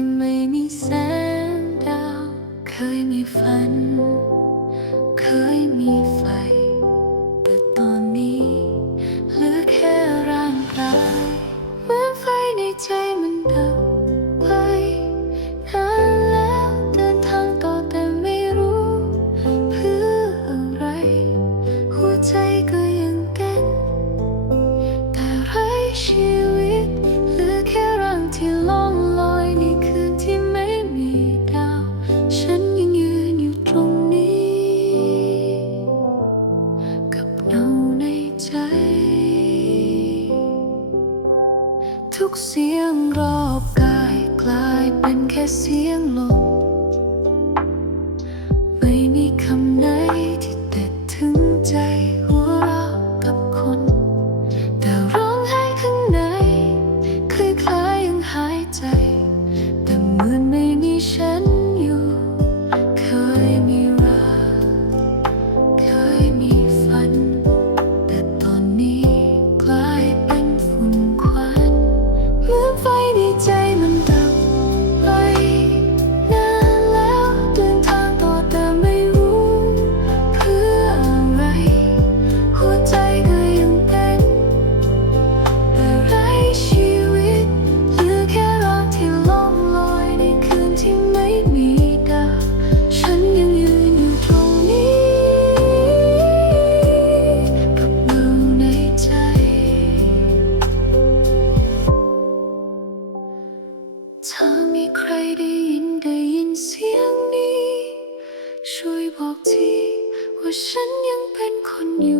ที่ไม่มีแสงดาว เคยมีฝัน เคยมี ทุกเสียงรอบกายกลายเป็นแค่เสียงลม เธอมีใครได้ยินได้ยินเสียงนี้ ช่วยบอกทีว่าฉันยังเป็นคนอยู่